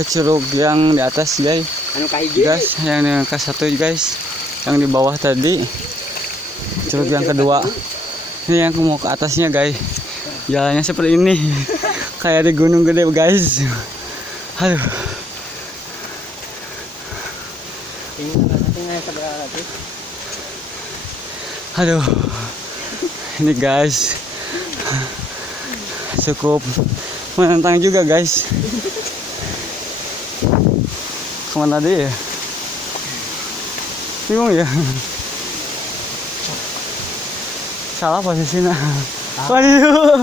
ke curug yang di atas guys. Guys, yang ke1 guys, yang di bawah tadi. Curug yang kedua. Ini yang mau ke atasnya guys. Jalannya seperti ini. Kayak di gunung gede guys. Aduh. Aduh. Ini guys. Cukup menantang juga guys. Kemana dia ya? Bingung ya. Salah posisinya. Waduh.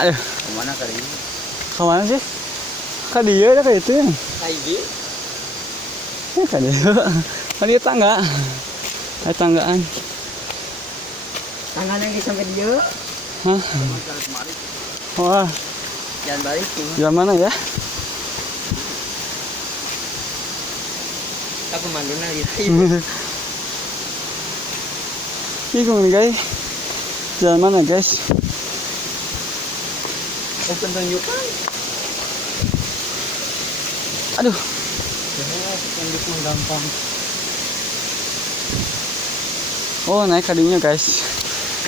Aduh. Kemana kali ini? Kemana sih? Kan dia ada kayak itu ya? Kayak Kan dia. Kan dia tangga. Ada tanggaan. tangan yang sampai dia. Hah? Wah. Jangan balik. Jalan mana ya? Kita pemandunya gitu. Bingung nih guys. Jalan mana guys? Open tunjukkan. Aduh. Tunjuk gampang. Oh, naik kadinya guys.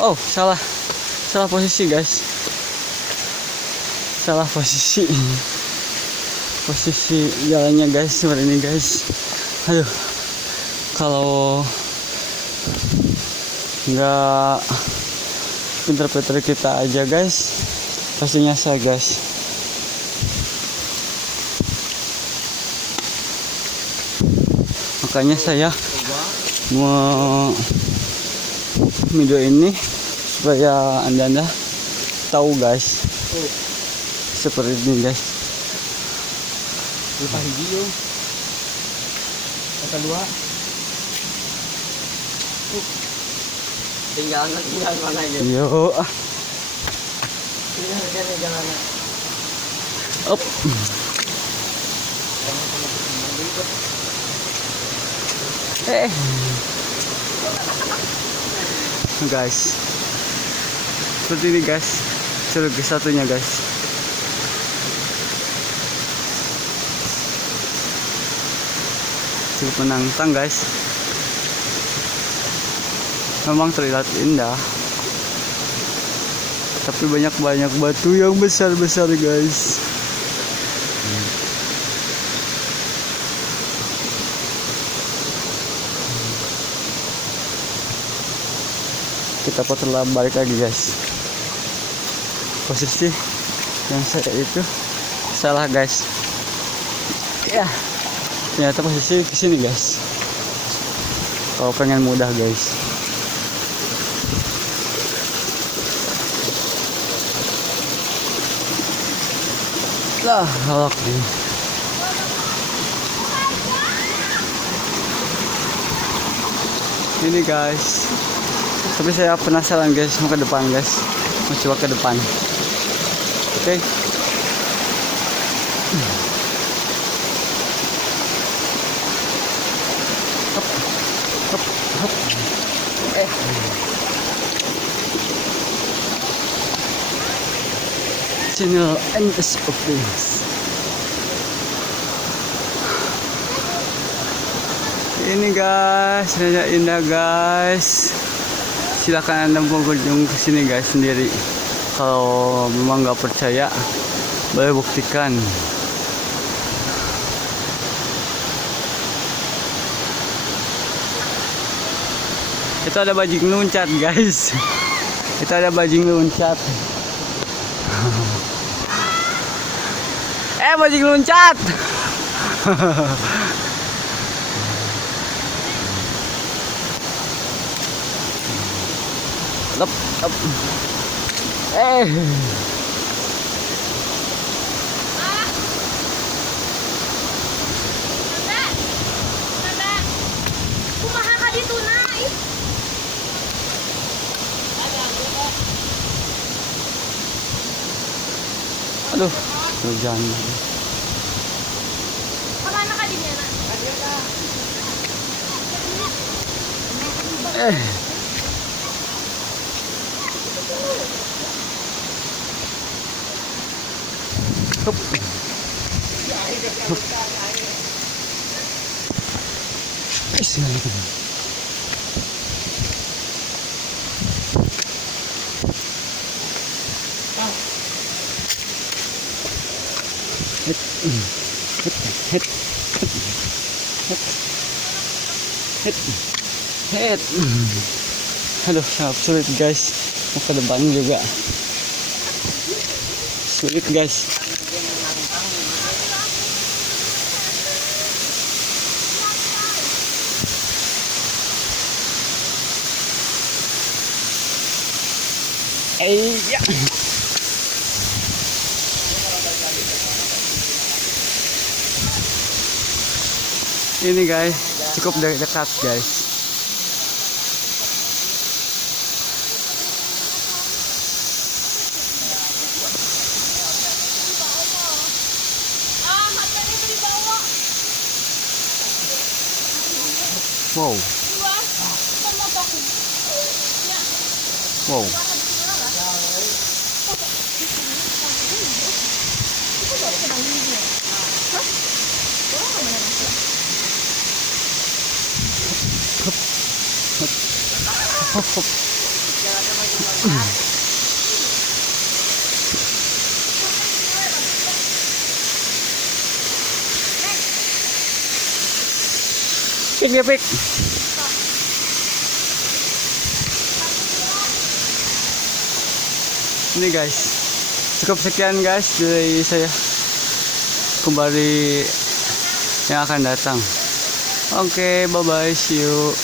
Oh, salah posisi guys. Salah posisi. Posisi jalannya guys seperti ini guys. Aduh. Kalau nggak pinter-pinter kita aja guys, pasti nyasar guys. Makanya saya mau video ini supaya anda tahu guys, seperti ini guys. Lupa hijau. Kedua. Tinggal mana ya? Yo. Tinggal jalan. Up. Guys, seperti ini guys, curug ke1-nya guys. Cukup menantang guys. Memang terlihat indah, tapi banyak batu yang besar guys. Kita putar balik lagi guys. Posisi yang saya itu salah guys. Ya, ternyata posisi ke sini guys. Kalau pengen mudah guys. Lah, halak nih. Ini guys. Tapi saya penasaran guys, mau ke depan guys. Mau coba ke depan. Oke. Hop. Channel NS of things. Ini guys, ternyata indah guys. Silakan anda berkunjung ke sini guys sendiri. Kalau memang nggak percaya, boleh buktikan. Itu ada bajing loncat guys. Itu ada bajing loncat. Bajing loncat. Lep. Kumaha ka dito na? Aduh, hujan. Kemana ka din yan? Hup. Hup. Bismillahirrahmanirrahim. Hit. Hit. Aduh, sangat sulit guys. Mau ke depan juga sulit guys. Ya. Ini guys, cukup dekat guys. Wow. Wow. Pik dia pik. Ini guys, cukup sekian guys dari saya, kembali yang akan datang. Oke, bye bye, see you.